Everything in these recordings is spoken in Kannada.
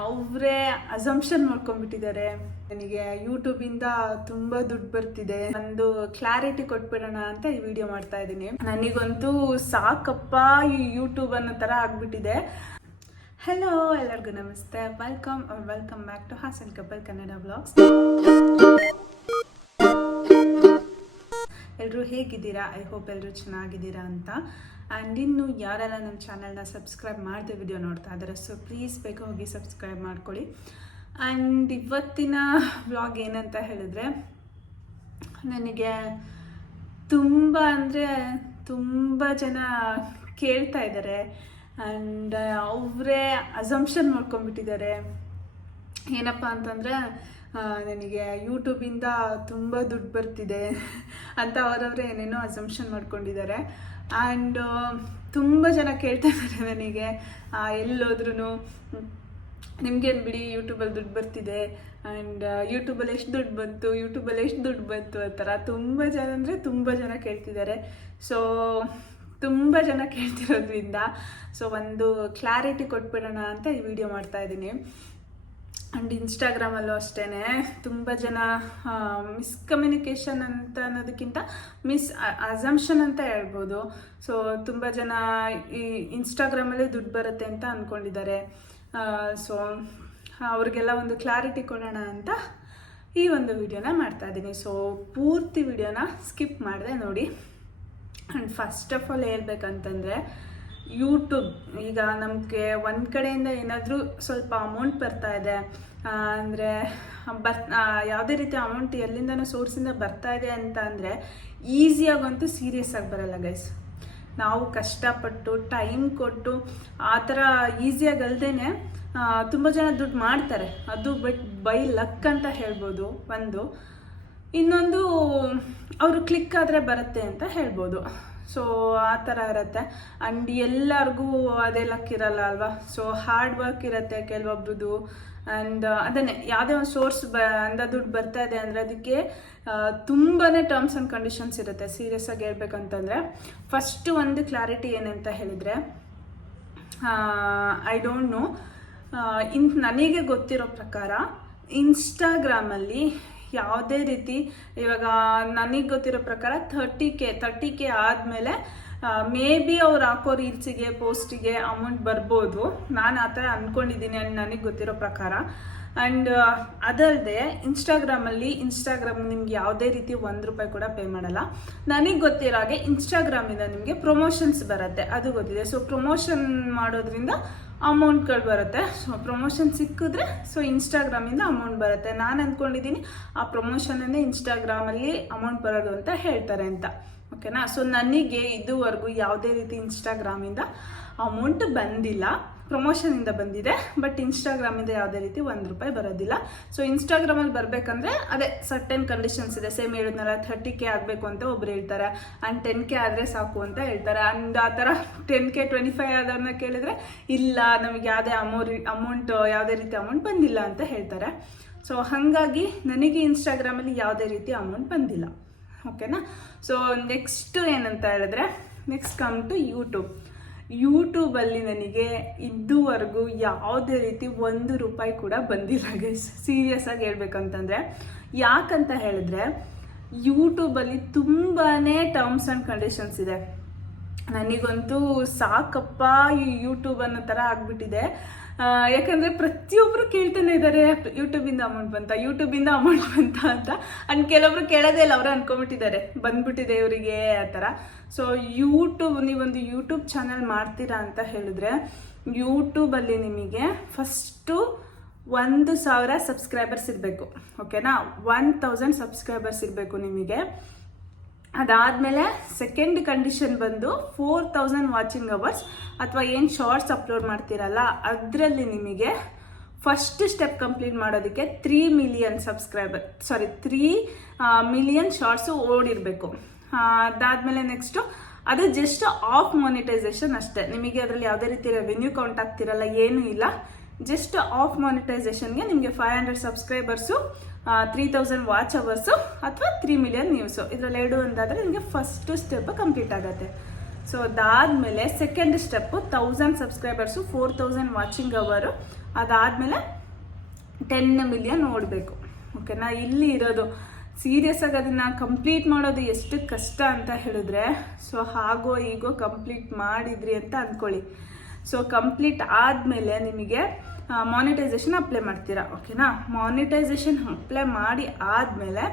ಅವರೇ ಅಸಂಪ್ಷನ್ ಮಾಡ್ಕೊಂಡ್ಬಿಟ್ಟಿದ್ದಾರೆ. ನನಗೆ ಯೂಟ್ಯೂಬಿಂದ ತುಂಬ ದುಡ್ಡು ಬರ್ತಿದೆ, ಒಂದು ಕ್ಲಾರಿಟಿ ಕೊಟ್ಬಿಡೋಣ ಅಂತ ಈ ವಿಡಿಯೋ ಮಾಡ್ತಾ ಇದ್ದೀನಿ. ನನಗಂತೂ ಸಾಕಪ್ಪ ಈ ಯೂಟ್ಯೂಬ್ ಅನ್ನೋ ಥರ ಆಗ್ಬಿಟ್ಟಿದೆ. ಹಲೋ, ಎಲ್ಲರಿಗೂ ನಮಸ್ತೆ. Welcome back to Hassan couple Kannada blogs. ಎಲ್ಲರೂ ಹೇಗಿದ್ದೀರಾ? ಐ ಹೋಪ್ ಎಲ್ಲರೂ ಚೆನ್ನಾಗಿದ್ದೀರಾ ಅಂತ. ಆ್ಯಂಡ್ ಇನ್ನು ಯಾರೆಲ್ಲ ನಮ್ಮ ಚಾನಲ್ನ ಸಬ್ಸ್ಕ್ರೈಬ್ ಮಾಡದೆ ವಿಡಿಯೋ ನೋಡ್ತಾ ಇದ್ದಾರೆ, ಸೊ ಪ್ಲೀಸ್ ಬೇಗ ಹೋಗಿ ಸಬ್ಸ್ಕ್ರೈಬ್ ಮಾಡ್ಕೊಳ್ಳಿ. ಆ್ಯಂಡ್ ಇವತ್ತಿನ ವ್ಲಾಗ್ ಏನಂತ ಹೇಳಿದ್ರೆ, ನನಗೆ ತುಂಬ ಅಂದರೆ ತುಂಬ ಜನ ಕೇಳ್ತಾ ಇದ್ದಾರೆ ಆ್ಯಂಡ್ ಅವರೇ ಅಸಂಪ್ಷನ್ ಮಾಡ್ಕೊಂಡ್ಬಿಟ್ಟಿದ್ದಾರೆ. ಏನಪ್ಪ ಅಂತಂದರೆ, ನನಗೆ ಯೂಟ್ಯೂಬಿಂದ ತುಂಬ ದುಡ್ಡು ಬರ್ತಿದೆ ಅಂತ ಅವರವರೇ ಏನೇನೋ ಅಸಂಪ್ಷನ್ ಮಾಡ್ಕೊಂಡಿದ್ದಾರೆ. ಆ್ಯಂಡ್ ತುಂಬ ಜನ ಕೇಳ್ತಾ ಇದ್ದಾರೆ ನನಗೆ, ಎಲ್ಲೋದ್ರೂ ನಿಮ್ಗೇನು ಬಿಡಿ ಯೂಟ್ಯೂಬಲ್ಲಿ ದುಡ್ಡು ಬರ್ತಿದೆ ಆ್ಯಂಡ್ ಯೂಟ್ಯೂಬಲ್ಲಿ ಎಷ್ಟು ದುಡ್ಡು ಬಂತು ಆ ಥರ ತುಂಬ ಜನ ಅಂದರೆ ತುಂಬ ಜನ ಕೇಳ್ತಿದ್ದಾರೆ. ಸೊ ತುಂಬ ಜನ ಕೇಳ್ತಿರೋದ್ರಿಂದ ಒಂದು ಕ್ಲಾರಿಟಿ ಕೊಟ್ಬಿಡೋಣ ಅಂತ ಈ ವಿಡಿಯೋ ಮಾಡ್ತಾ ಇದ್ದೀನಿ. ಆ್ಯಂಡ್ ಇನ್ಸ್ಟಾಗ್ರಾಮಲ್ಲೂ ಅಷ್ಟೇ ತುಂಬ ಜನ ಮಿಸ್ಕಮ್ಯುನಿಕೇಷನ್ ಅಂತ ಅನ್ನೋದಕ್ಕಿಂತ ಅಸಂಪ್ಷನ್ ಅಂತ ಹೇಳ್ಬೋದು. ಸೊ ತುಂಬ ಜನ ಈ ಇನ್ಸ್ಟಾಗ್ರಾಮಲ್ಲೇ ದುಡ್ಡು ಬರುತ್ತೆ ಅಂತ ಅಂದ್ಕೊಂಡಿದ್ದಾರೆ. ಸೊ ಅವ್ರಿಗೆಲ್ಲ ಒಂದು ಕ್ಲಾರಿಟಿ ಕೊಡೋಣ ಅಂತ ಈ ಒಂದು ವಿಡಿಯೋನ ಮಾಡ್ತಾ ಇದ್ದೀನಿ. ಸೊ ಪೂರ್ತಿ ವಿಡಿಯೋನ ಸ್ಕಿಪ್ ಮಾಡಿದೆ ನೋಡಿ. ಆ್ಯಂಡ್ ಫಸ್ಟ್ ಆಫ್ ಆಲ್ ಹೇಳ್ಬೇಕಂತಂದರೆ, ಯೂಟ್ಯೂಬ್ ಈಗ ನಮಗೆ ಒಂದು ಕಡೆಯಿಂದ ಏನಾದರೂ ಸ್ವಲ್ಪ ಅಮೌಂಟ್ ಬರ್ತಾ ಇದೆ ಅಂದರೆ ಯಾವುದೇ ರೀತಿ ಅಮೌಂಟ್ ಎಲ್ಲಿಂದನೂ ಸೋರ್ಸಿಂದ ಬರ್ತಾ ಇದೆ ಅಂತ ಅಂದರೆ ಈಸಿಯಾಗಂತೂ ಸೀರಿಯಸ್ ಆಗಿ ಬರಲ್ಲ ಗೈಸ್. ನಾವು ಕಷ್ಟಪಟ್ಟು ಟೈಮ್ ಕೊಟ್ಟು ಆ ಥರ ಈಸಿಯಾಗಿ ಅಲ್ಲದೇನೆ ತುಂಬ ಜನ ದುಡ್ಡು ಮಾಡ್ತಾರೆ. ಅದು ಬೈ ಲಕ್ ಅಂತ ಹೇಳ್ಬೋದು ಒಂದು. ಇನ್ನೊಂದು ಅವರು ಕ್ಲಿಕ್ ಆದರೆ ಬರುತ್ತೆ ಅಂತ ಹೇಳ್ಬೋದು. ಸೊ ಆ ಥರ ಇರುತ್ತೆ. ಆ್ಯಂಡ್ ಎಲ್ಲರಿಗೂ ಅದೇ ಲಕ್ ಇರಲ್ಲ ಅಲ್ವಾ. ಸೊ ಹಾರ್ಡ್ ವರ್ಕ್ ಇರುತ್ತೆ ಕೆಲವೊಬ್ರದ್ದು. ಆ್ಯಂಡ್ ಅದನ್ನೇ ಯಾವುದೇ ಒಂದು ಸೋರ್ಸ್ ಅಂದ ದುಡ್ಡು ಬರ್ತಾ ಇದೆ ಅಂದರೆ ಅದಕ್ಕೆ ತುಂಬಾ ಟರ್ಮ್ಸ್ ಆ್ಯಂಡ್ ಕಂಡೀಷನ್ಸ್ ಇರುತ್ತೆ. ಸೀರಿಯಸ್ ಆಗಿ ಹೇಳ್ಬೇಕಂತಂದರೆ, ಫಸ್ಟು ಒಂದು ಕ್ಲಾರಿಟಿ ಏನಂತ ಹೇಳಿದರೆ, ಐ ಡೋಂಟ್ ನೋ, ನನಗೆ ಗೊತ್ತಿರೋ ಪ್ರಕಾರ ಇನ್ಸ್ಟಾಗ್ರಾಮಲ್ಲಿ ಯಾವುದೇ ರೀತಿ ಇವಾಗ ನನಗೆ ಗೊತ್ತಿರೋ ಪ್ರಕಾರ 30K ಆದಮೇಲೆ ಮೇ ಬಿ ಅವ್ರು ಹಾಕೋ ರೀಲ್ಸಿಗೆ ಪೋಸ್ಟಿಗೆ ಅಮೌಂಟ್ ಬರ್ಬೋದು. ನಾನು ಆ ಥರ ಅಂದ್ಕೊಂಡಿದ್ದೀನಿ ನನಗೆ ಗೊತ್ತಿರೋ ಪ್ರಕಾರ. ಆ್ಯಂಡ್ ಅದಲ್ಲದೆ ಇನ್ಸ್ಟಾಗ್ರಾಮ್ ನಿಮ್ಗೆ ಯಾವುದೇ ರೀತಿ ₹1 ಕೂಡ ಪೇ ಮಾಡಲ್ಲ. ನನಗೆ ಗೊತ್ತಿರೋ ಹಾಗೆ ಇನ್ಸ್ಟಾಗ್ರಾಮಿಂದ ನಿಮಗೆ ಪ್ರಮೋಷನ್ಸ್ ಬರುತ್ತೆ, ಅದು ಗೊತ್ತಿದೆ. ಸೊ ಪ್ರಮೋಷನ್ ಮಾಡೋದ್ರಿಂದ ಅಮೌಂಟ್ಗಳು ಬರುತ್ತೆ. ಸೊ ಪ್ರಮೋಷನ್ ಸಿಕ್ಕಿದ್ರೆ ಸೊ ಇನ್ಸ್ಟಾಗ್ರಾಮಿಂದ ಅಮೌಂಟ್ ಬರುತ್ತೆ. ನಾನು ಅಂದ್ಕೊಂಡಿದ್ದೀನಿ ಆ ಪ್ರಮೋಷನನ್ನೇ ಇನ್ಸ್ಟಾಗ್ರಾಮಲ್ಲಿ ಅಮೌಂಟ್ ಬರೋದು ಅಂತ ಹೇಳ್ತಾರೆ ಅಂತ. ಓಕೆನಾ. ಸೊ ನನಗೆ ಇದುವರೆಗೂ ಯಾವುದೇ ರೀತಿ ಇನ್ಸ್ಟಾಗ್ರಾಮಿಂದ ಅಮೌಂಟ್ ಬಂದಿಲ್ಲ. ಪ್ರಮೋಷನಿಂದ ಬಂದಿದೆ, ಬಟ್ ಇನ್ಸ್ಟಾಗ್ರಾಮಿಂದ ಯಾವುದೇ ರೀತಿ ₹1 ಬರೋದಿಲ್ಲ. ಸೊ ಇನ್ಸ್ಟಾಗ್ರಾಮಲ್ಲಿ ಬರಬೇಕಂದ್ರೆ ಅದೇ ಸರ್ಟೆನ್ ಕಂಡೀಷನ್ಸ್ ಇದೆ. ಸೇಮ್ ಹೇಳಿದ್ನಲ್ಲ, 30K ಆಗಬೇಕು ಅಂತ ಒಬ್ರು ಹೇಳ್ತಾರೆ, ಆ್ಯಂಡ್ 10K ಆದರೆ ಸಾಕು ಅಂತ ಹೇಳ್ತಾರೆ. ಆ್ಯಂಡ್ ಆ ಥರ 10K 25 ಆದವ್ರನ್ನ ಕೇಳಿದ್ರೆ ಇಲ್ಲ, ನಮಗೆ ಯಾವುದೇ ರೀತಿ ಅಮೌಂಟ್ ಬಂದಿಲ್ಲ ಅಂತ ಹೇಳ್ತಾರೆ. ಸೊ ಹಾಗಾಗಿ ನನಗೆ ಇನ್ಸ್ಟಾಗ್ರಾಮಲ್ಲಿ ಯಾವುದೇ ರೀತಿ ಅಮೌಂಟ್ ಬಂದಿಲ್ಲ. ಓಕೆನಾ. ಸೊ ನೆಕ್ಸ್ಟ್ ಏನಂತ ಹೇಳಿದ್ರೆ, ನೆಕ್ಸ್ಟ್ ಕಮ್ ಟು ಯೂಟ್ಯೂಬಲ್ಲಿ ನನಗೆ ಇದುವರೆಗೂ ಯಾವುದೇ ರೀತಿ ₹1 ಕೂಡ ಬಂದಿಲ್ಲ ಗೈಸ್. ಸೀರಿಯಸ್ ಆಗಿ ಹೇಳ್ಬೇಕಂತಂದರೆ, ಯಾಕಂತ ಹೇಳಿದ್ರೆ ಯೂಟ್ಯೂಬಲ್ಲಿ ತುಂಬಾ ಟರ್ಮ್ಸ್ ಆ್ಯಂಡ್ ಕಂಡೀಷನ್ಸ್ ಇದೆ. ನನಗಂತೂ ಸಾಕಪ್ಪ ಈ ಯೂಟ್ಯೂಬ್ ಅನ್ನೋ ಥರ ಆಗ್ಬಿಟ್ಟಿದೆ. ಯಾಕಂದರೆ ಪ್ರತಿಯೊಬ್ಬರು ಕೇಳ್ತಾನೆ ಇದ್ದಾರೆ, ಯೂಟ್ಯೂಬಿಂದ ಅಮೌಂಟ್ ಬಂತ ಅಂತ. ಆ್ಯಂಡ್ ಕೆಲವೊಬ್ರು ಕೇಳೋದೇ ಇಲ್ಲ, ಅವರು ಅನ್ಕೊಂಬಿಟ್ಟಿದ್ದಾರೆ ಬಂದ್ಬಿಟ್ಟಿದೆ ಇವರಿಗೆ ಆ ಥರ. ಸೊ ನೀವೊಂದು ಯೂಟ್ಯೂಬ್ ಚಾನಲ್ ಮಾಡ್ತೀರಾ ಅಂತ ಹೇಳಿದ್ರೆ, ಯೂಟ್ಯೂಬಲ್ಲಿ ನಿಮಗೆ ಫಸ್ಟು 1,000 ಸಬ್ಸ್ಕ್ರೈಬರ್ಸ್ ಇರಬೇಕು. ಓಕೆನಾ. 1,000 ಸಬ್ಸ್ಕ್ರೈಬರ್ಸ್ ಇರಬೇಕು ನಿಮಗೆ. ಅದಾದಮೇಲೆ ಸೆಕೆಂಡ್ ಕಂಡೀಷನ್ ಬಂದು 4,000 ವಾಚಿಂಗ್ ಅವರ್ಸ್ ಅಥವಾ ಏನು ಶಾರ್ಟ್ಸ್ ಅಪ್ಲೋಡ್ ಮಾಡ್ತೀರಲ್ಲ ಅದರಲ್ಲಿ ನಿಮಗೆ ಫಸ್ಟ್ ಸ್ಟೆಪ್ ಕಂಪ್ಲೀಟ್ ಮಾಡೋದಕ್ಕೆ 3 ಮಿಲಿಯನ್ ಶಾರ್ಟ್ಸು ಓಡಿರಬೇಕು. ಅದಾದಮೇಲೆ ನೆಕ್ಸ್ಟು ಅದು ಜಸ್ಟ್ ಆಫ್ ಮಾನಿಟೈಸೇಷನ್ ಅಷ್ಟೇ. ನಿಮಗೆ ಅದರಲ್ಲಿ ಯಾವುದೇ ರೀತಿ ರೆವೆನ್ಯೂ ಕೌಂಟ್ ಆಗ್ತಿರಲ್ಲ, ಏನೂ ಇಲ್ಲ. ಜಸ್ಟ್ ಆಫ್ ಮಾನಿಟೈಸೇಷನ್ಗೆ ನಿಮಗೆ 500 ಸಬ್ಸ್ಕ್ರೈಬರ್ಸು, 3,000 ವಾಚ್ ಅವರ್ಸು ಅಥವಾ 3 ಮಿಲಿಯನ್ ವ್ಯೂಸು, ಇದರಲ್ಲಿ 2 ಒಂದಾದರೆ ನಿಮಗೆ ಫಸ್ಟ್ ಸ್ಟೆಪ್ ಕಂಪ್ಲೀಟ್ ಆಗುತ್ತೆ. ಸೊ ಅದಾದಮೇಲೆ ಸೆಕೆಂಡ್ ಸ್ಟೆಪ್ಪು 1,000 ಸಬ್ಸ್ಕ್ರೈಬರ್ಸು, 4,000 ವಾಚಿಂಗ್ ಅವರು ಅದಾದಮೇಲೆ 10 ಮಿಲಿಯನ್ ಓಡಬೇಕು. ಓಕೆನಾ, ಇಲ್ಲಿ ಇರೋದು ಸೀರಿಯಸ್ ಆಗಿ ಅದನ್ನು ಕಂಪ್ಲೀಟ್ ಮಾಡೋದು ಎಷ್ಟು ಕಷ್ಟ ಅಂತ ಹೇಳಿದ್ರೆ, ಸೊ ಹಾಗೋ ಈಗೋ ಕಂಪ್ಲೀಟ್ ಮಾಡಿದ್ರಿ ಅಂತ ಅಂದ್ಕೊಳ್ಳಿ. ಸೊ ಕಂಪ್ಲೀಟ್ ಆದಮೇಲೆ ನಿಮಗೆ ಮಾನಿಟೈಸೇಷನ್ ಅಪ್ಲೈ ಮಾಡ್ತೀರಾ. ಓಕೆನಾ, ಮಾನಿಟೈಸೇಷನ್ ಅಪ್ಲೈ ಮಾಡಿ ಆದಮೇಲೆ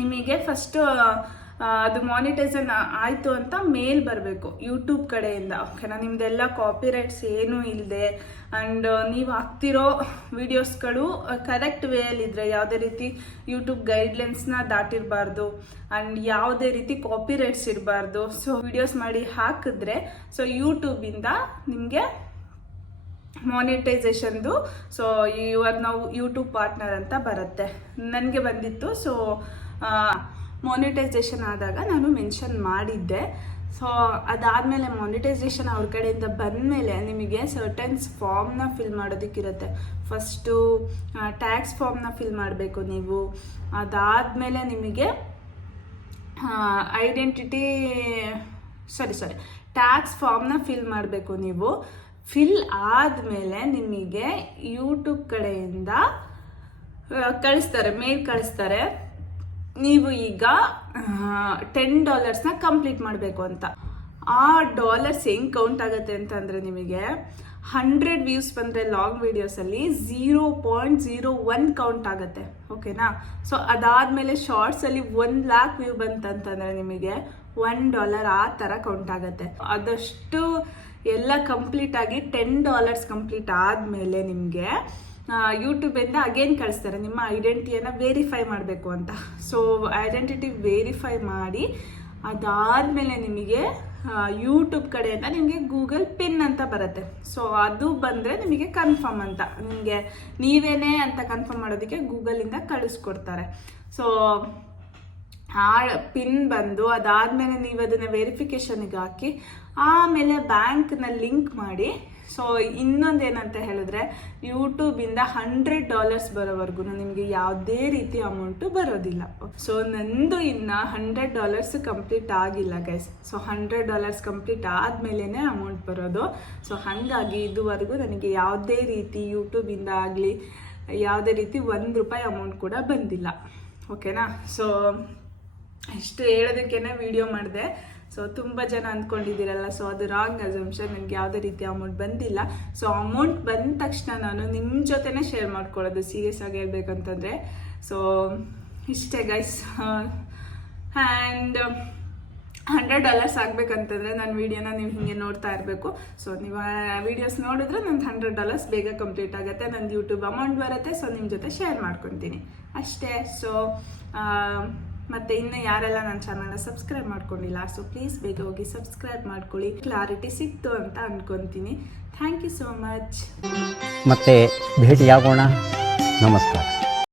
ನಿಮಗೆ ಫಸ್ಟು ಅದು ಮಾನಿಟೈಸೇಷನ್ ಆಯಿತು ಅಂತ ಮೇಲ್ ಬರಬೇಕು ಯೂಟ್ಯೂಬ್ ಕಡೆಯಿಂದ. ಓಕೆನಾ, ನಿಮ್ಮದೆಲ್ಲ ಕಾಪಿರೈಟ್ಸ್ ಏನೂ ಇಲ್ಲದೆ ಆ್ಯಂಡ್ ನೀವು ಹಾಕ್ತಿರೋ ವೀಡಿಯೋಸ್ಗಳು ಕರೆಕ್ಟ್ ವೇಯಲ್ಲಿದ್ದರೆ, ಯಾವುದೇ ರೀತಿ ಯೂಟ್ಯೂಬ್ ಗೈಡ್ಲೈನ್ಸ್ನ ದಾಟಿರಬಾರ್ದು ಆ್ಯಂಡ್ ಯಾವುದೇ ರೀತಿ ಕಾಪಿರೈಟ್ಸ್ ಇರಬಾರ್ದು. ಸೊ ವೀಡಿಯೋಸ್ ಮಾಡಿ ಹಾಕಿದ್ರೆ ಸೊ ಯೂಟ್ಯೂಬಿಂದ ನಿಮಗೆ ಮಾನಿಟೈಸೇಷನ್ದು ಸೊ ಇವಾಗ ನಾವು ಯೂಟ್ಯೂಬ್ ಪಾರ್ಟ್ನರ್ ಅಂತ ಬರುತ್ತೆ. ನನಗೆ ಬಂದಿತ್ತು. ಸೊ ಮಾನಿಟೈಸೇಷನ್ ಆದಾಗ ನಾನು ಮೆನ್ಷನ್ ಮಾಡಿದ್ದೆ. ಸೊ ಅದಾದಮೇಲೆ ಮಾನಿಟೈಸೇಷನ್ ಅವ್ರ ಕಡೆಯಿಂದ ಬಂದಮೇಲೆ ನಿಮಗೆ ಸರ್ಟನ್ಸ್ ಫಾರ್ಮ್ನ ಫಿಲ್ ಮಾಡೋದಕ್ಕಿರುತ್ತೆ. ಫಸ್ಟು ಟ್ಯಾಕ್ಸ್ ಫಾರ್ಮ್ನ ಫಿಲ್ ಮಾಡಬೇಕು ನೀವು. ಅದಾದಮೇಲೆ ನಿಮಗೆ ಟ್ಯಾಕ್ಸ್ ಫಾರ್ಮ್ನ ಫಿಲ್ ಮಾಡಬೇಕು ನೀವು. ಫಿಲ್ ಆದಮೇಲೆ ನಿಮಗೆ ಯೂಟ್ಯೂಬ್ ಕಡೆಯಿಂದ ಮೇಲ್ ಕಳಿಸ್ತಾರೆ, ನೀವು ಈಗ $10ನ ಕಂಪ್ಲೀಟ್ ಮಾಡಬೇಕು ಅಂತ. ಆ ಡಾಲರ್ಸ್ ಹೆಂಗೆ ಕೌಂಟ್ ಆಗುತ್ತೆ ಅಂತಂದರೆ, ನಿಮಗೆ 100 ವ್ಯೂಸ್ ಬಂದರೆ ಲಾಂಗ್ ವೀಡಿಯೋಸಲ್ಲಿ 0.01 ಕೌಂಟ್ ಆಗುತ್ತೆ. ಓಕೆನಾ, ಸೊ ಅದಾದಮೇಲೆ ಶಾರ್ಟ್ಸಲ್ಲಿ 1,00,000 ವ್ಯೂ ಬಂತಂತಂದರೆ ನಿಮಗೆ $1 ಆ ಥರ ಕೌಂಟ್ ಆಗುತ್ತೆ. ಅದಷ್ಟು ಎಲ್ಲ ಕಂಪ್ಲೀಟ್ ಆಗಿ $10 ಕಂಪ್ಲೀಟ್ ಆದಮೇಲೆ ನಿಮಗೆ ಯೂಟ್ಯೂಬಿಂದ ಅಗೇನ್ ಕಳಿಸ್ತಾರೆ ನಿಮ್ಮ ಐಡೆಂಟಿಟಿಯನ್ನು ವೆರಿಫೈ ಮಾಡಬೇಕು ಅಂತ. ಸೊ ಐಡೆಂಟಿಟಿ ವೆರಿಫೈ ಮಾಡಿ ಅದಾದಮೇಲೆ ನಿಮಗೆ ಯೂಟ್ಯೂಬ್ ಕಡೆಯಿಂದ ನಿಮಗೆ ಗೂಗಲ್ ಪಿನ್ ಅಂತ ಬರುತ್ತೆ. ಸೊ ಅದು ಬಂದರೆ ನಿಮಗೆ ಕನ್ಫರ್ಮ್ ಅಂತ, ನಿಮಗೆ ನೀವೇನೇ ಅಂತ ಕನ್ಫರ್ಮ್ ಮಾಡೋದಕ್ಕೆ ಗೂಗಲಿಂದ ಕಳಿಸ್ಕೊಡ್ತಾರೆ. ಸೊ ಆ ಪಿನ್ ಬಂದು ಅದಾದಮೇಲೆ ನೀವು ಅದನ್ನು ವೆರಿಫಿಕೇಷನ್ಗೆ ಹಾಕಿ ಆಮೇಲೆ ಬ್ಯಾಂಕ್ನ ಲಿಂಕ್ ಮಾಡಿ. ಸೊ ಇನ್ನೊಂದೇನಂತ ಹೇಳಿದ್ರೆ, ಯೂಟ್ಯೂಬಿಂದ $100 ಬರೋವರೆಗೂ ನಿಮಗೆ ಯಾವುದೇ ರೀತಿ ಅಮೌಂಟು ಬರೋದಿಲ್ಲ. ಸೊ ನಂದು ಇನ್ನು $100 ಕಂಪ್ಲೀಟ್ ಆಗಿಲ್ಲ ಗೈಸ್. ಸೊ $100 ಕಂಪ್ಲೀಟ್ ಆದಮೇಲೆ ಅಮೌಂಟ್ ಬರೋದು. ಸೊ ಹಾಗಾಗಿ ಇದುವರೆಗೂ ನನಗೆ ಯಾವುದೇ ರೀತಿ ಯೂಟ್ಯೂಬಿಂದ ಆಗಲಿ ಯಾವುದೇ ರೀತಿ ₹1 ಅಮೌಂಟ್ ಕೂಡ ಬಂದಿಲ್ಲ. ಓಕೆನಾ, ಸೊ ಇಷ್ಟು ಹೇಳೋದಕ್ಕೇ ವಿಡಿಯೋ ಮಾಡಿದೆ. ಸೊ ತುಂಬ ಜನ ಅಂದ್ಕೊಂಡಿದ್ದೀರಲ್ಲ, ಸೊ ಅದು ರಾಂಗ್ ಅಸಂಪ್ಷನ್. ನನಗೆ ಯಾವುದೇ ರೀತಿ ಅಮೌಂಟ್ ಬಂದಿಲ್ಲ. ಸೊ ಅಮೌಂಟ್ ಬಂದ ತಕ್ಷಣ ನಾನು ನಿಮ್ಮ ಜೊತೆನೇ ಶೇರ್ ಮಾಡ್ಕೊಳ್ಳೋದು, ಸೀರಿಯಸ್ ಆಗಿ ಹೇಳ್ಬೇಕಂತಂದರೆ. ಸೊ ಇಷ್ಟೇ ಗೈಸ್. ಆ್ಯಂಡ್ $100 ಆಗಬೇಕಂತಂದರೆ ನನ್ನ ವೀಡಿಯೋನ ನೀವು ಹೀಗೆ ನೋಡ್ತಾ ಇರಬೇಕು. ಸೊ ನೀವು ವೀಡಿಯೋಸ್ ನೋಡಿದ್ರೆ ನಂದು $100 ಬೇಗ ಕಂಪ್ಲೀಟ್ ಆಗುತ್ತೆ, ನಂದು ಯೂಟ್ಯೂಬ್ ಅಮೌಂಟ್ ಬರುತ್ತೆ. ಸೊ ನಿಮ್ಮ ಜೊತೆ ಶೇರ್ ಮಾಡ್ಕೊತೀನಿ ಅಷ್ಟೇ. ಸೊ ಮತ್ತು ಇನ್ನು ಯಾರೆಲ್ಲ ನನ್ನ ಚಾನಲ್ನ ಸಬ್ಸ್ಕ್ರೈಬ್ ಮಾಡ್ಕೊಂಡಿಲ್ಲ, ಸೊ ಪ್ಲೀಸ್ ಬೇಗ ಹೋಗಿ ಸಬ್ಸ್ಕ್ರೈಬ್ ಮಾಡ್ಕೊಳ್ಳಿ. ಕ್ಲಾರಿಟಿ ಸಿಕ್ತು ಅಂತ ಅಂದ್ಕೊತೀನಿ. Thank you so much. ಮತ್ತೆ ಭೇಟಿಯಾಗೋಣ. ನಮಸ್ಕಾರ.